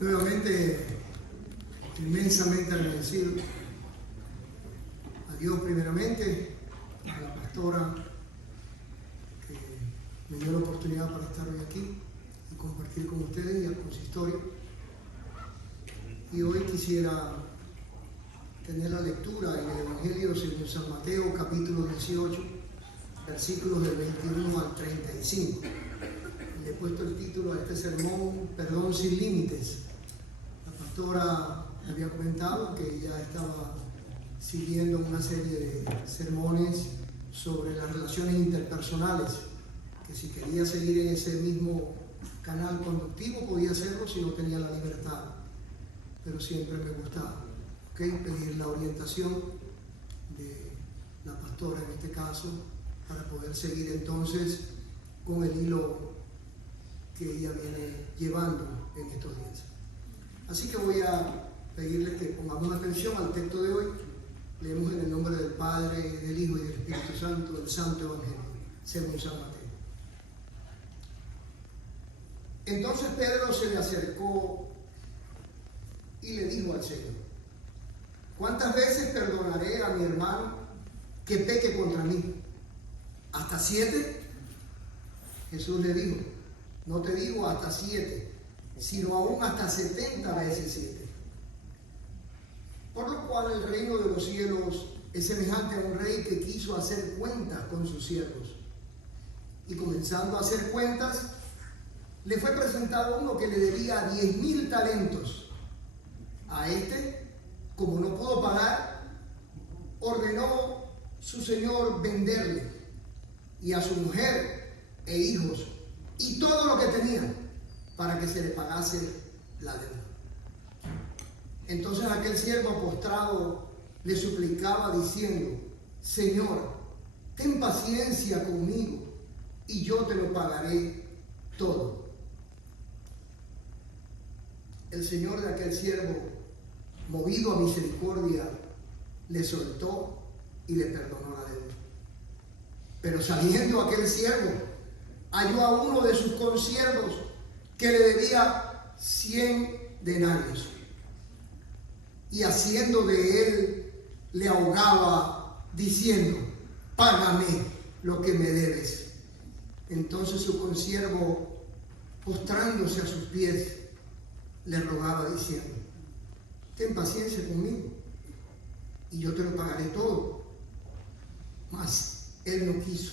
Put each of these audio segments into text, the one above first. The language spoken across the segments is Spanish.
Nuevamente, inmensamente agradecido a Dios primeramente, a la pastora que me dio la oportunidad para estar hoy aquí y compartir con ustedes y al consistorio. Y hoy quisiera tener la lectura en el Evangelio según San Mateo, capítulo 18, versículos del 21 al 35. Le he puesto el título a este sermón, Perdón sin límites. La pastora había comentado que ella estaba siguiendo una serie de sermones sobre las relaciones interpersonales, que si quería seguir en ese mismo canal conductivo podía hacerlo si no tenía la libertad, pero siempre me gusta pedir la orientación de la pastora en este caso para poder seguir entonces con el hilo que ella viene llevando en estos días. Así que voy a pedirles que pongamos atención al texto de hoy. Leemos en el nombre del Padre, del Hijo y del Espíritu Santo, del Santo Evangelio, según San Mateo. Entonces Pedro se le acercó y le dijo al Señor: ¿cuántas veces perdonaré a mi hermano que peque contra mí? ¿Hasta 7? Jesús le dijo: no te digo hasta 7, sino aún hasta 70 veces 7. Por lo cual el reino de los cielos es semejante a un rey que quiso hacer cuentas con sus siervos. Y comenzando a hacer cuentas, le fue presentado uno que le debía 10,000 talentos. A este, como no pudo pagar, ordenó su señor venderle, y a su mujer e hijos, y todo lo que tenía, para que se le pagase la deuda. Entonces aquel siervo postrado le suplicaba diciendo: Señor, ten paciencia conmigo, y yo te lo pagaré todo. El señor de aquel siervo, movido a misericordia, le soltó y le perdonó la deuda. Pero saliendo aquel siervo, halló a uno de sus consiervos que le debía 100 denarios. Y haciendo de él, le ahogaba, diciendo: págame lo que me debes. Entonces su consiervo, postrándose a sus pies, le rogaba diciendo: ten paciencia conmigo, y yo te lo pagaré todo. Mas él no quiso,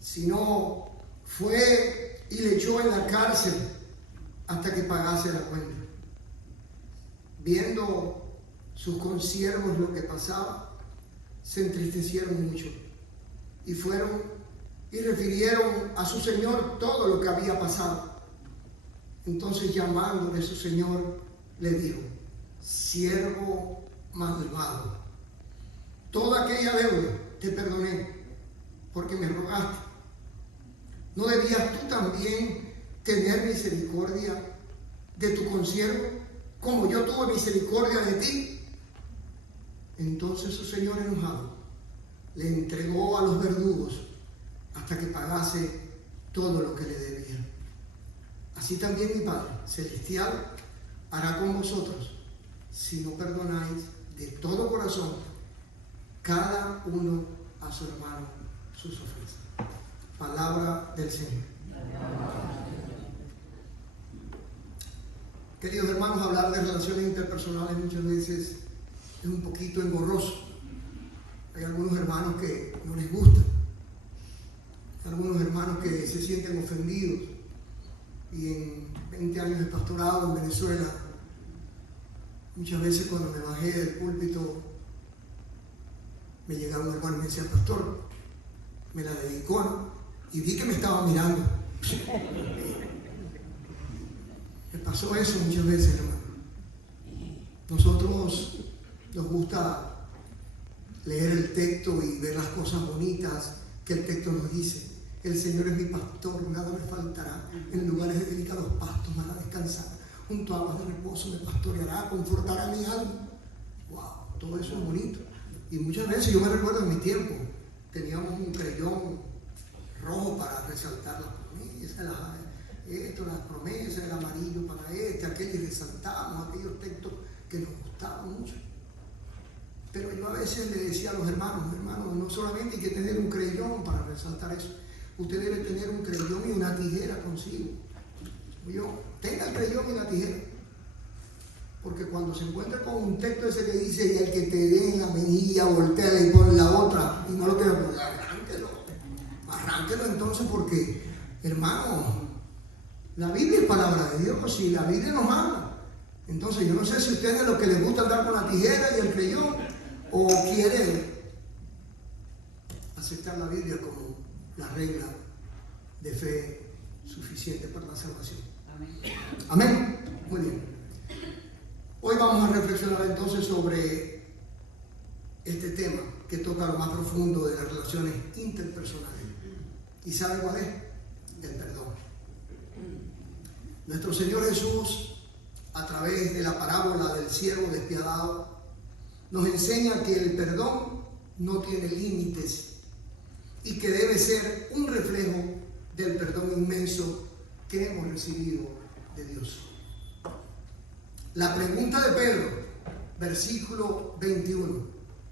sino fue y le echó en la cárcel hasta que pagase la cuenta. Viendo sus consiervos lo que pasaba, se entristecieron mucho y fueron y refirieron a su señor todo lo que había pasado. Entonces, llamándole su señor, le dijo: siervo malvado, toda aquella deuda te perdoné porque me rogaste. ¿No debías tú también tener misericordia de tu consiervo, como yo tuve misericordia de ti? Entonces su señor, enojado, le entregó a los verdugos hasta que pagase todo lo que le debía. Así también mi Padre Celestial hará con vosotros, si no perdonáis de todo corazón cada uno a su hermano sus ofensas. Palabra del Señor. Queridos hermanos, hablar de relaciones interpersonales muchas veces es un poquito engorroso. Hay algunos hermanos que no les gusta, hay algunos hermanos que se sienten ofendidos. Y en 20 años de pastorado en Venezuela, muchas veces cuando me bajé del púlpito, me llegaba un hermano y me decía: pastor, me la dedicó, ¿no? Y vi que me estaba mirando. Me pasó eso muchas veces, hermano. Nosotros nos gusta leer el texto y ver las cosas bonitas que el texto nos dice. El Señor es mi pastor, nada me faltará. En lugares de delicados pastos me hará descansar. Junto a aguas de reposo me pastoreará, confortará mi alma. Wow, todo eso es bonito. Y muchas veces, yo me recuerdo en mi tiempo, teníamos un creyón rojo para resaltar las promesas, las promesas, el amarillo para este, aquel y resaltábamos aquellos textos que nos gustaban mucho. Pero yo a veces le decía a los hermanos, no solamente hay que tener un creyón para resaltar eso, usted debe tener un creyón y una tijera consigo. Tenga el creyón y la tijera. Porque cuando se encuentra con un texto ese que dice, y el que te dé en la mejilla, voltea y pon la otra, y no lo quiero poner, arránquelo entonces, porque, hermano, la Biblia es palabra de Dios y la Biblia nos ama. Entonces yo no sé si a ustedes lo que les gusta andar con la tijera y el creyón, o quieren aceptar la Biblia como la regla de fe suficiente para la salvación. Amén. Amén. Muy bien. Hoy vamos a reflexionar entonces sobre este tema que toca lo más profundo de las relaciones interpersonales. ¿Y sabe cuál es? El perdón. Nuestro Señor Jesús, a través de la parábola del siervo despiadado, nos enseña que el perdón no tiene límites y que debe ser un reflejo del perdón inmenso que hemos recibido de Dios. La pregunta de Pedro, versículo 21.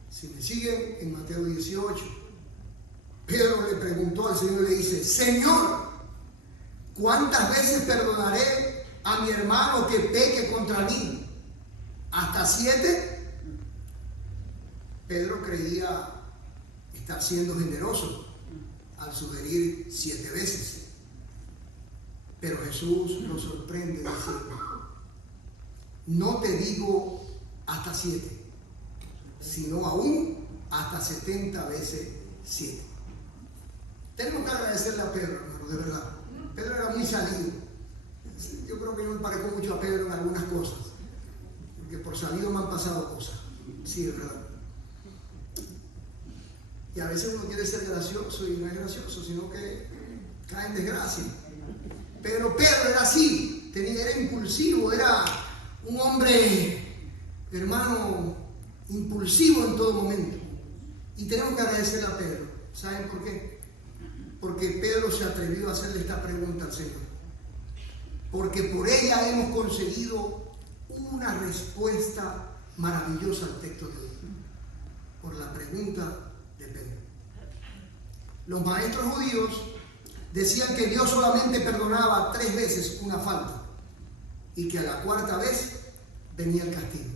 Si me siguen en Mateo 18, Pedro le preguntó al Señor y le dice: Señor, ¿cuántas veces perdonaré a mi hermano que peque contra mí? ¿Hasta 7? Pedro creía estar siendo generoso al sugerir 7 veces. Pero Jesús lo sorprende diciendo: no te digo hasta 7, sino aún hasta 70 veces 7. Tenemos que agradecerle a Pedro, hermano, de verdad. Pedro era muy salido. Yo creo que yo me parezco mucho a Pedro en algunas cosas, porque por salido me han pasado cosas. Sí, es verdad. Y a veces uno quiere ser gracioso y no es gracioso, sino que cae en desgracia. Pero Pedro era así, era impulsivo, era un hombre, hermano, impulsivo en todo momento. Y tenemos que agradecerle a Pedro. ¿Saben por qué? Porque Pedro se atrevió a hacerle esta pregunta al Señor. Porque por ella hemos conseguido una respuesta maravillosa al texto de hoy. Por la pregunta de Pedro. Los maestros judíos decían que Dios solamente perdonaba 3 veces una falta y que a la 4ª vez venía el castigo.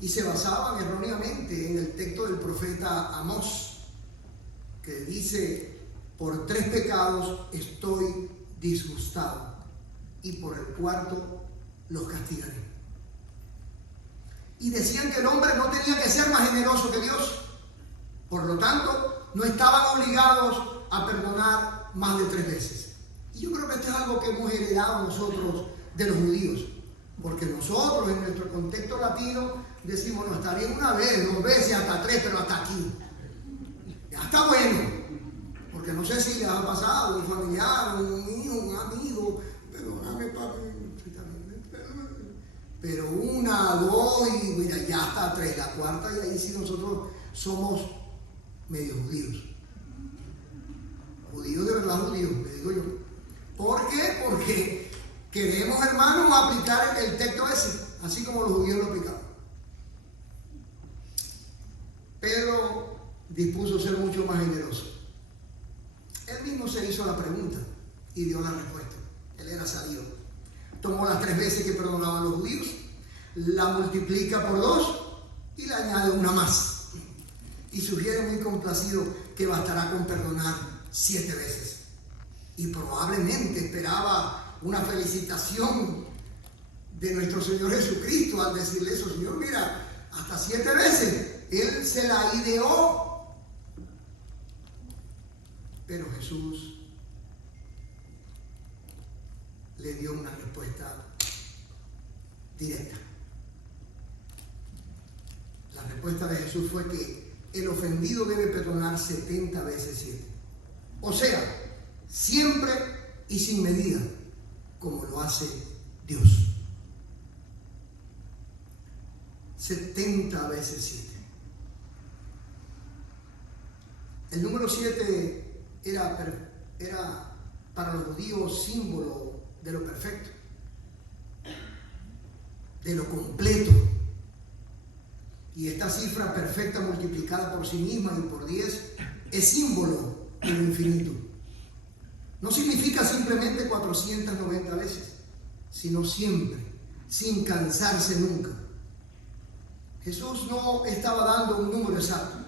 Y se basaban erróneamente en el texto del profeta Amós, que dice: por 3 pecados estoy disgustado y por el 4º los castigaré. Y decían que el hombre no tenía que ser más generoso que Dios. Por lo tanto, no estaban obligados a perdonar más de 3 veces. Y yo creo que esto es algo que hemos heredado nosotros de los judíos. Porque nosotros, en nuestro contexto latino, decimos: no, está bien 1 vez, 2 veces, hasta 3, pero hasta aquí. Ya está bueno. Porque no sé si les ha pasado, un familiar, un hijo, un amigo: perdóname, papi. Pero 1, 2 y mira, ya hasta 3, la 4ª, y ahí sí nosotros somos medio judíos. Judíos de verdad, judíos, le digo yo. ¿Por qué? Porque queremos, hermanos, aplicar el texto ese, así como los judíos lo aplicaban. Pedro dispuso ser mucho más generoso. Él mismo se hizo la pregunta y dio la respuesta. Él era salido. Tomó las 3 veces que perdonaban los judíos, la multiplica por 2 y le añade una más. Y sugiere muy complacido que bastará con perdonar 7 veces. Y probablemente esperaba una felicitación de nuestro Señor Jesucristo al decirle eso: Señor, mira, hasta 7 veces. Él se la ideó. Pero Jesús le dio una respuesta directa. La respuesta de Jesús fue que el ofendido debe perdonar 70 veces 7. O sea, siempre y sin medida, como lo hace Dios. 70 veces 7. El número 7 era para los judíos símbolo de lo perfecto. de lo completo. Y esta cifra perfecta multiplicada por sí misma y por 10 es símbolo de lo infinito. No significa simplemente 490 veces, sino siempre, sin cansarse nunca. Jesús no estaba dando un número exacto,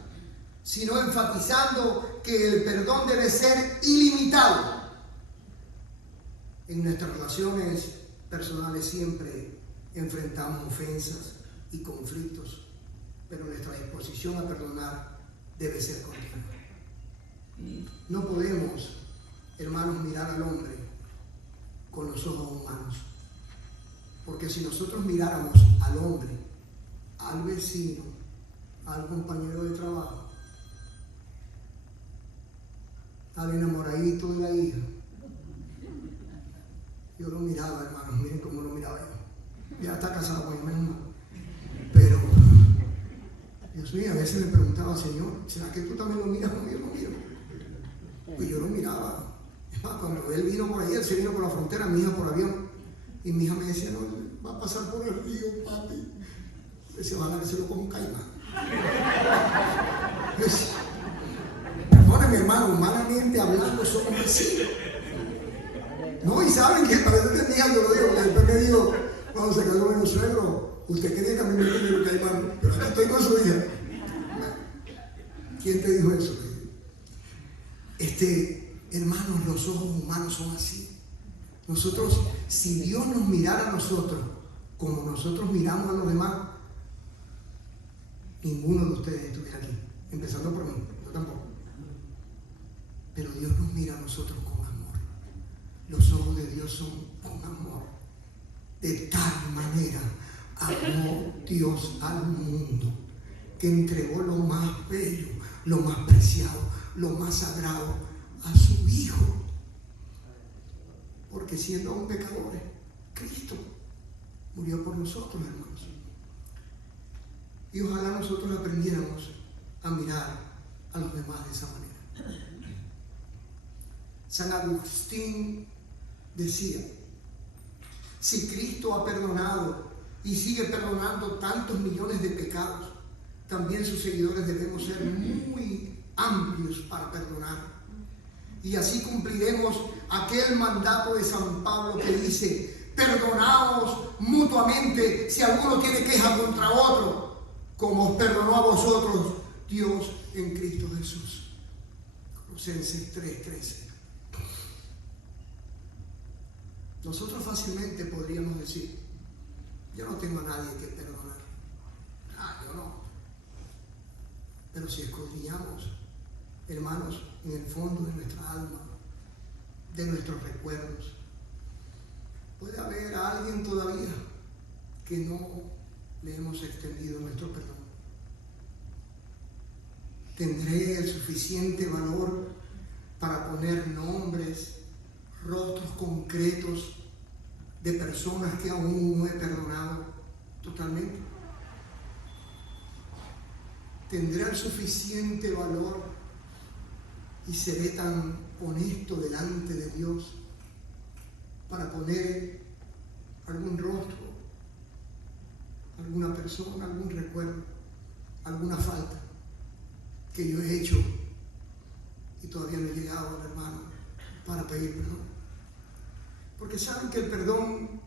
sino enfatizando que el perdón debe ser ilimitado. En nuestras relaciones personales siempre enfrentamos ofensas y conflictos, pero nuestra disposición a perdonar debe ser continua. No podemos, hermanos, mirar al hombre con los ojos humanos, porque si nosotros miráramos al hombre, al vecino, al compañero de trabajo, al enamoradito de la hija, yo lo miraba, hermanos, miren cómo lo miraba yo. Ya está casado con mi hermano. Pero, Dios mío, a veces me preguntaba, Señor, ¿será que tú también lo miras como yo lo miro? Pues yo lo miraba. Es más, cuando él vino por ahí, él se vino por la frontera, mi hija por avión. Y mi hija me decía, no, va a pasar por el río, papi. Se va a dárselo con un caimán. Perdóneme, hermano, humanamente hablando somos así. No, y saben que a veces mi hija yo lo digo, después me dijo, cuando se casó con mi suegro, usted quería que a mí me diera el caimán, pero acá estoy con su hija. ¿Quién te dijo eso? Hermanos, los ojos humanos son así. Nosotros, si Dios nos mirara a nosotros como nosotros miramos a los demás, ninguno de ustedes estuviera aquí, empezando por mí, yo tampoco. Pero Dios nos mira a nosotros con amor. Los ojos de Dios son con amor. De tal manera amó Dios al mundo que entregó lo más bello, lo más preciado, lo más sagrado a su Hijo. Porque siendo aún pecadores, Cristo murió por nosotros, hermanos. Y ojalá nosotros aprendiéramos a mirar a los demás de esa manera. San Agustín decía, si Cristo ha perdonado y sigue perdonando tantos millones de pecados, también sus seguidores debemos ser muy amplios para perdonar. Y así cumpliremos aquel mandato de San Pablo que dice, perdonaos mutuamente si alguno tiene queja contra otro, como os perdonó a vosotros Dios en Cristo Jesús. Colosenses 3:13. Nosotros fácilmente podríamos decir, yo no tengo a nadie que perdonar. Yo no. Pero si escudriñamos, hermanos, en el fondo de nuestra alma, de nuestros recuerdos, puede haber a alguien todavía que no le hemos extendido nuestro perdón. ¿Tendré el suficiente valor para poner nombres, rostros concretos de personas que aún no he perdonado totalmente? ¿Tendré el suficiente valor y seré tan honesto delante de Dios para poner algún rostro, alguna persona, algún recuerdo, alguna falta que yo he hecho y todavía no he llegado al hermano para pedir perdón? Porque saben que el perdón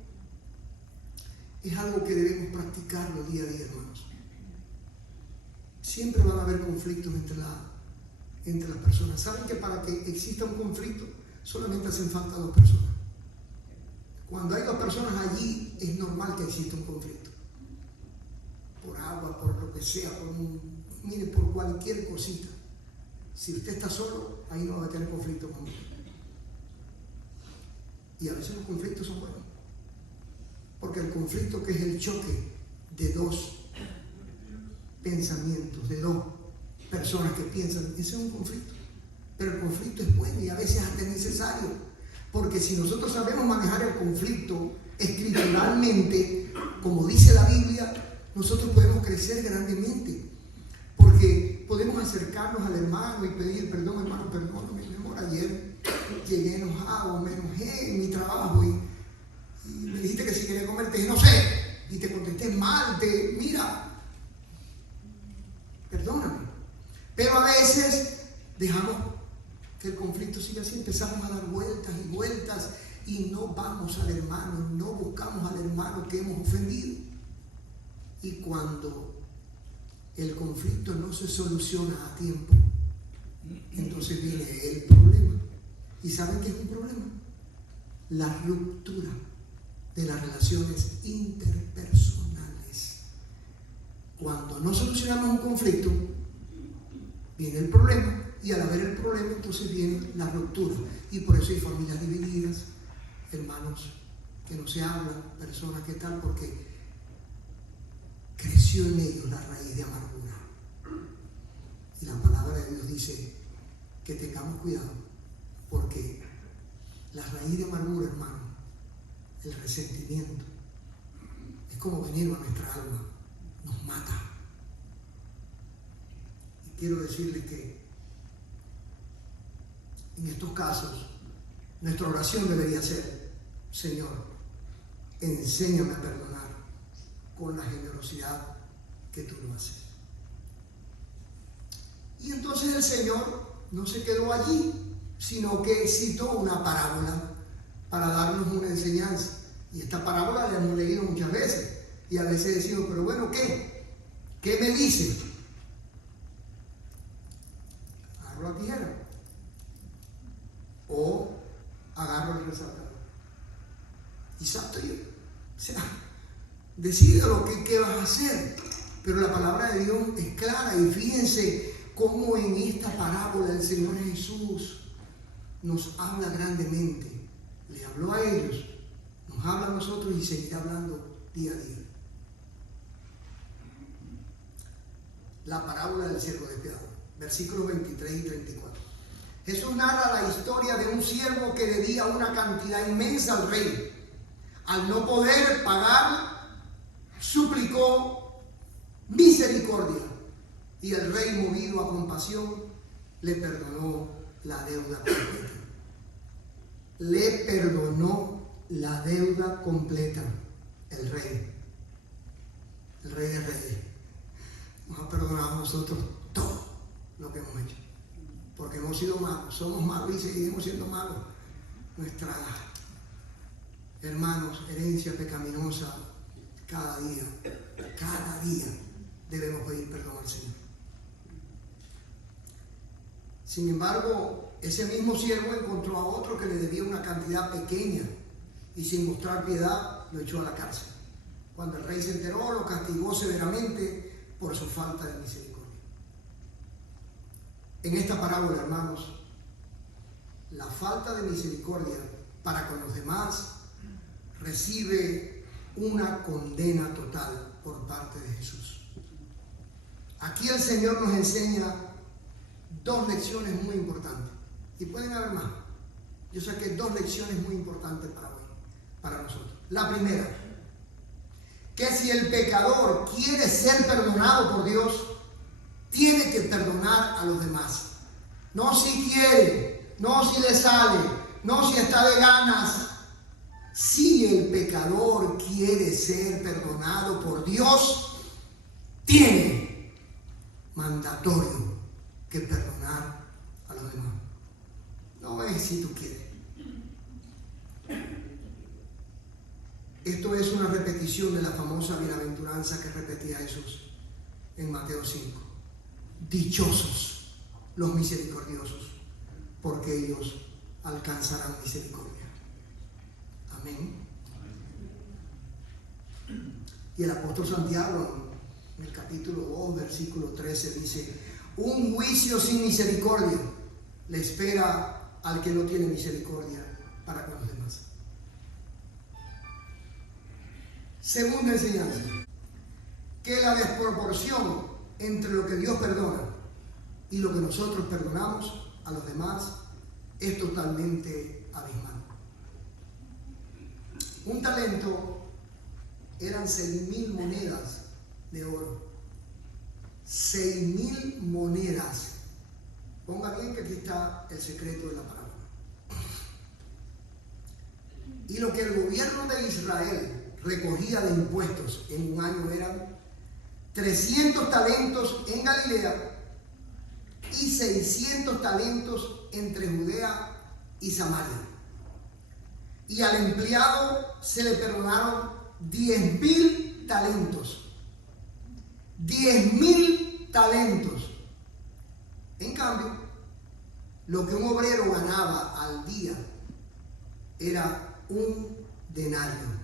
es algo que debemos practicarlo día a día, hermanos. Siempre van a haber conflictos entre las personas. Saben que para que exista un conflicto solamente hacen falta dos personas. Cuando hay dos personas allí es normal que exista un conflicto. Por agua, por lo que sea, por cualquier cosita. Si usted está solo, ahí no va a tener conflicto con usted. Y a veces los conflictos son buenos. Porque el conflicto, que es el choque de dos pensamientos, de dos personas que piensan, ese es un conflicto. Pero el conflicto es bueno y a veces hasta es necesario. Porque si nosotros sabemos manejar el conflicto escrituralmente, como dice la Biblia, nosotros podemos crecer grandemente. Porque podemos acercarnos al hermano y pedir, perdón hermano, perdóname, mi amor, ayer llegué enojado, me enojé en mi trabajo y me dijiste que si quería comer, te dije, no sé, y te contesté mal, mira, perdóname. Pero a veces dejamos que el conflicto siga así, empezamos a dar vueltas y vueltas y no vamos al hermano, no buscamos al hermano que hemos ofendido. Y cuando el conflicto no se soluciona a tiempo, entonces viene el problema. ¿Y saben qué es un problema? La ruptura de las relaciones interpersonales. Cuando no solucionamos un conflicto, viene el problema, y al haber el problema, entonces viene la ruptura. Y por eso hay familias divididas, hermanos que no se hablan, personas que tal, porque creció en ellos la raíz de amargura. Y la palabra de Dios dice que tengamos cuidado, porque la raíz de amargura, hermano, el resentimiento, es como venir a nuestra alma, nos mata. Y quiero decirles que en estos casos, nuestra oración debería ser: Señor, enséñame a perdonar con la generosidad que tú lo haces. Y entonces el Señor no se quedó allí, sino que citó una parábola para darnos una enseñanza. Y esta parábola la hemos leído muchas veces. Y a veces decimos, pero bueno, ¿qué? ¿Qué me dice? Agarro la tijera o agarro el resaltador y salto yo. O sea, decide lo que vas a hacer. Pero la palabra de Dios es clara, y fíjense cómo en esta parábola el Señor Jesús nos habla grandemente. Le habló a ellos, nos habla a nosotros y seguirá hablando día a día. La parábola del siervo despiadado, versículos 23 y 34. Jesús narra la historia de un siervo que debía una cantidad inmensa al rey. Al no poder pagar, suplicó misericordia, y el rey, movido a compasión, le perdonó la deuda completa. Le perdonó la deuda completa. El rey de reyes, nos ha perdonado a nosotros todo lo que hemos hecho, porque hemos sido malos, somos malos y seguiremos siendo malos. Nuestra, hermanos, herencia pecaminosa, cada día debemos pedir perdón al Señor. Sin embargo, ese mismo siervo encontró a otro que le debía una cantidad pequeña, y sin mostrar piedad lo echó a la cárcel. Cuando el rey se enteró, lo castigó severamente por su falta de misericordia. En esta parábola, hermanos, la falta de misericordia para con los demás recibe una condena total por parte de Jesús. Aquí el Señor nos enseña dos lecciones muy importantes, y pueden haber más. Yo saqué dos lecciones muy importantes para hoy, para nosotros. La primera, que si el pecador quiere ser perdonado por Dios, tiene que perdonar a los demás. No si quiere, no si le sale, no si está de ganas. Si el pecador quiere ser perdonado por Dios, tiene mandatorio que perdonar a los demás. No es si tú quieres. Esto es una repetición de la famosa bienaventuranza que repetía Jesús en Mateo 5. Dichosos los misericordiosos, porque ellos alcanzarán misericordia. Amén. Y el apóstol Santiago, en el capítulo 2, versículo 13, dice: un juicio sin misericordia le espera al que no tiene misericordia para con los demás. Segunda enseñanza, que la desproporción entre lo que Dios perdona y lo que nosotros perdonamos a los demás es totalmente abismal. Un talento eran 6,000 monedas de oro. 6,000 monedas. Ponga bien que aquí está el secreto de la parábola. Y lo que el gobierno de Israel recogida de impuestos en un año eran 300 talentos en Galilea y 600 talentos entre Judea y Samaria. Y al empleado se le perdonaron 10.000 talentos. 10.000 talentos. En cambio, lo que un obrero ganaba al día era un denario.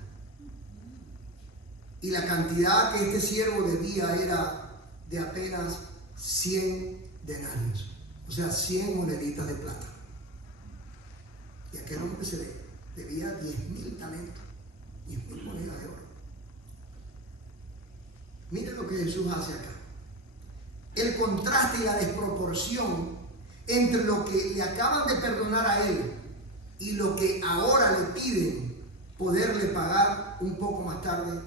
Y la cantidad que este siervo debía era de apenas 100 denarios. O sea, 100 moneditas de plata. Y aquel hombre se le debía 10.000 talentos, 10.000 monedas de oro. Miren lo que Jesús hace acá. El contraste y la desproporción entre lo que le acaban de perdonar a él y lo que ahora le piden poderle pagar un poco más tarde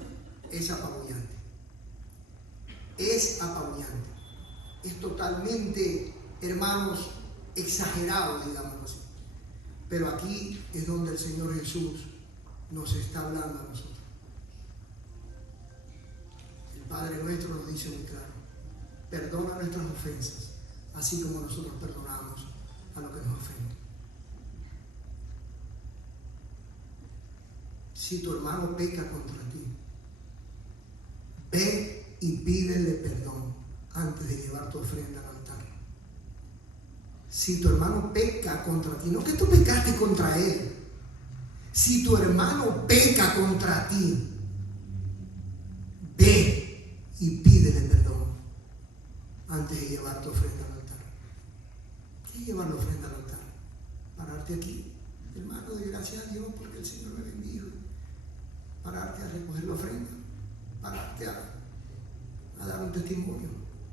es apabullante. Es apabullante. Es totalmente, hermanos, exagerado, digamos así. Pero aquí es donde el Señor Jesús nos está hablando a nosotros. El Padre nuestro nos dice muy claro: perdona nuestras ofensas, así como nosotros perdonamos a los que nos ofenden. Si tu hermano peca contra ti, ve y pídele perdón antes de llevar tu ofrenda al altar. Si tu hermano peca contra ti, no que tú pecaste contra él. Si tu hermano peca contra ti, ve y pídele perdón antes de llevar tu ofrenda al altar. ¿Qué es llevar la ofrenda al altar? Pararte aquí, hermano, de gracias a Dios porque el Señor me bendijo. Pararte a recoger la ofrenda, pararte a dar un testimonio,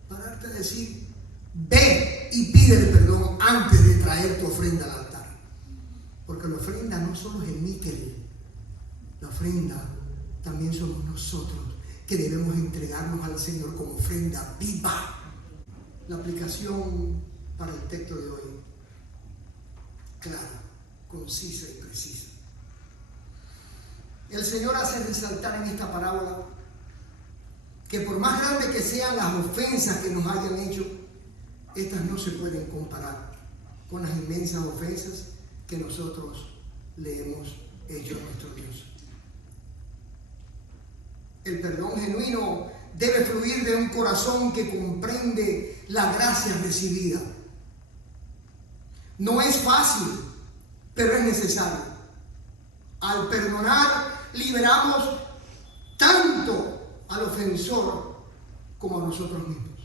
pararte a decir: ve y pídele perdón antes de traer tu ofrenda al altar. Porque la ofrenda no solo es el níquel, la ofrenda también somos nosotros, que debemos entregarnos al Señor como ofrenda viva. La aplicación para el texto de hoy, clara, concisa y precisa. El Señor hace resaltar en esta parábola que por más grandes que sean las ofensas que nos hayan hecho, estas no se pueden comparar con las inmensas ofensas que nosotros le hemos hecho a nuestro Dios. El perdón genuino debe fluir de un corazón que comprende la gracia recibida. No es fácil, pero es necesario. Al perdonar, liberamos tanto al ofensor como a nosotros mismos.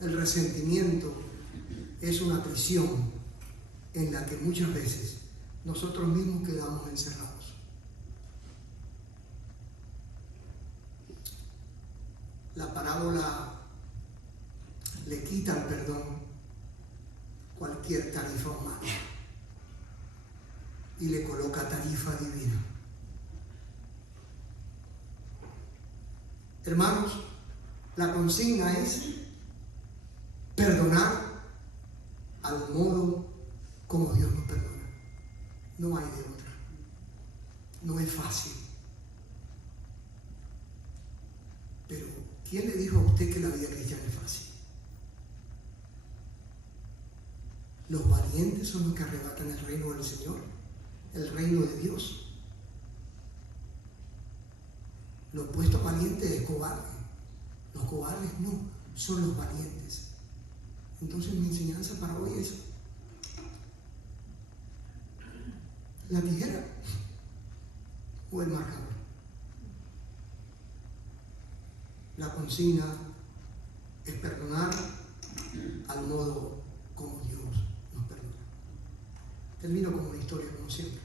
El resentimiento es una prisión en la que muchas veces nosotros mismos quedamos encerrados. La parábola le quita al perdón cualquier tarifa humana y le coloca tarifa divina. Hermanos, la consigna es perdonar al modo como Dios nos perdona. No hay de otra. No es fácil. Pero ¿quién le dijo a usted que la vida cristiana es fácil? Los valientes son los que arrebatan el reino del Señor, el reino de Dios. Lo opuesto a valiente es cobarde. Los cobardes no, son los valientes. Entonces mi enseñanza para hoy es la tijera o el marcador. La consigna es perdonar al modo como Dios nos perdona. Termino con una historia como siempre.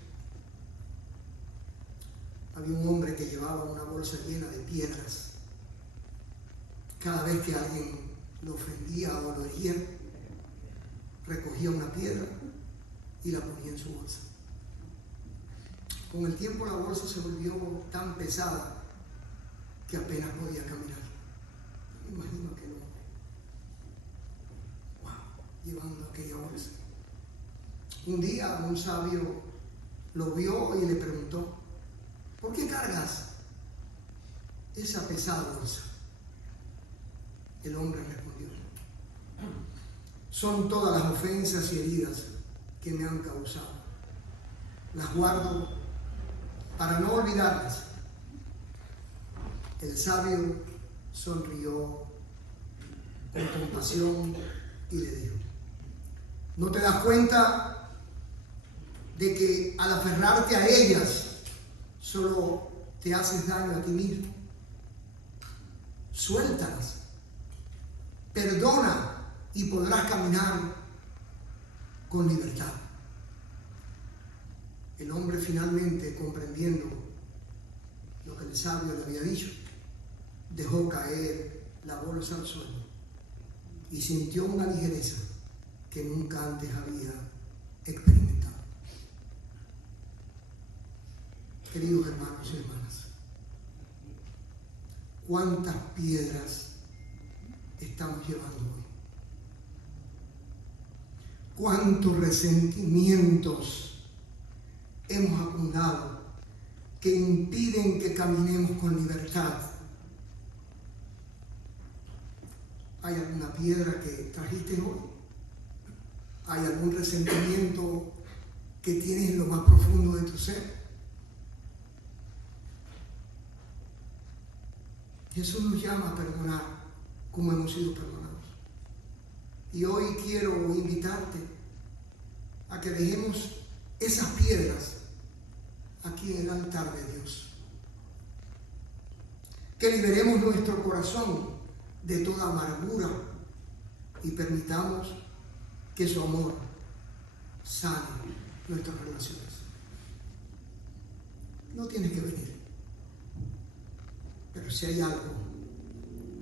Había un hombre que llevaba una bolsa llena de piedras. Cada vez que alguien lo ofendía o lo hería, recogía una piedra y la ponía en su bolsa. Con el tiempo la bolsa se volvió tan pesada que apenas podía caminar. Me imagino que llevando aquella bolsa. Un día un sabio lo vio y le preguntó: ¿por qué cargas esa pesada bolsa. El hombre respondió: son todas las ofensas y heridas que me han causado. Las guardo para no olvidarlas. El sabio sonrió con compasión y le dijo: ¿no te das cuenta de que al aferrarte a ellas solo te haces daño a ti mismo? Suéltalas, perdona y podrás caminar con libertad. El hombre, finalmente comprendiendo lo que el sabio le había dicho, dejó caer la bolsa al suelo y sintió una ligereza que nunca antes había experimentado. Queridos hermanos y hermanas, ¿cuántas piedras estamos llevando hoy? ¿Cuántos resentimientos hemos acumulado que impiden que caminemos con libertad? ¿Hay alguna piedra que trajiste hoy? ¿Hay algún resentimiento que tienes en lo más profundo de tu ser? Jesús nos llama a perdonar como hemos sido perdonados. Y hoy quiero invitarte a que dejemos esas piedras aquí en el altar de Dios. Que liberemos nuestro corazón de toda amargura y permitamos que su amor sane nuestras relaciones. No tienes que venir, pero si hay algo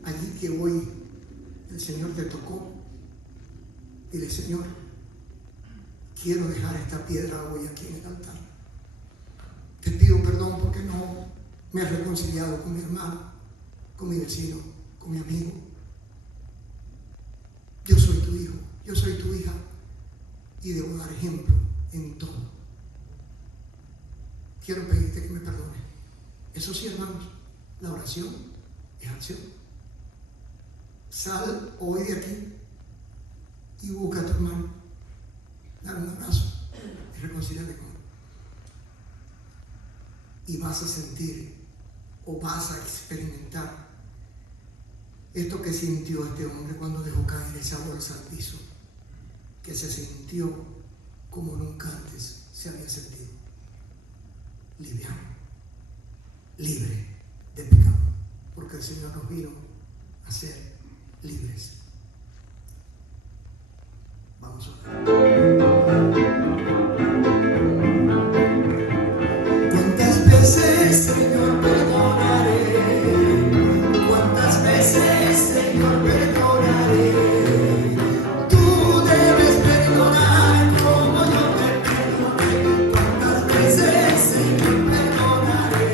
allí que hoy el Señor te tocó, dile: Señor, quiero dejar esta piedra hoy aquí en el altar. Te pido perdón porque no me he reconciliado con mi hermano, con mi vecino, con mi amigo. Yo soy tu hijo, yo soy tu hija y debo dar ejemplo en todo. Quiero pedirte que me perdones. Eso sí, hermanos, la oración es acción. Sal hoy de aquí y busca a tu hermano, dale un abrazo y reconcíliate con él. Y vas a sentir o vas a experimentar esto que sintió este hombre cuando dejó caer esa bolsa al piso, que se sintió como nunca antes se había sentido. Liviano, libre de pecado, porque el Señor nos vino a ser libres. Vamos a orar. ¿Cuántas veces, Señor, perdonaré? ¿Cuántas veces, Señor, perdonaré? Tú debes perdonar como yo te perdoné. ¿Cuántas veces, Señor, perdonaré?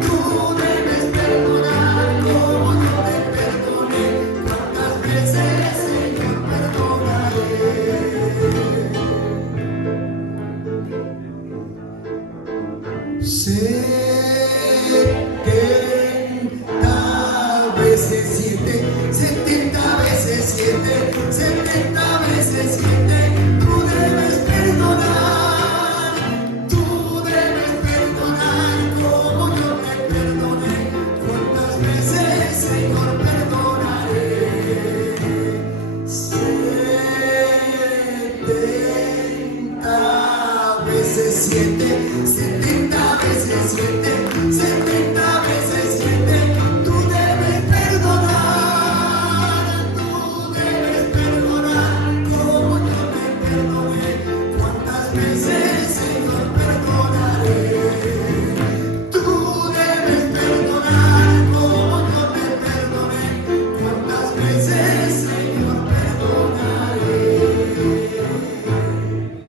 Tú debes perdonar como yo te perdoné. ¿Cuántas veces, Señor, perdonaré? Setenta veces siete, tú debes perdonar como yo te perdoné. ¿Cuántas veces, Señor, perdonaré? 70 veces 7, 70 veces 7.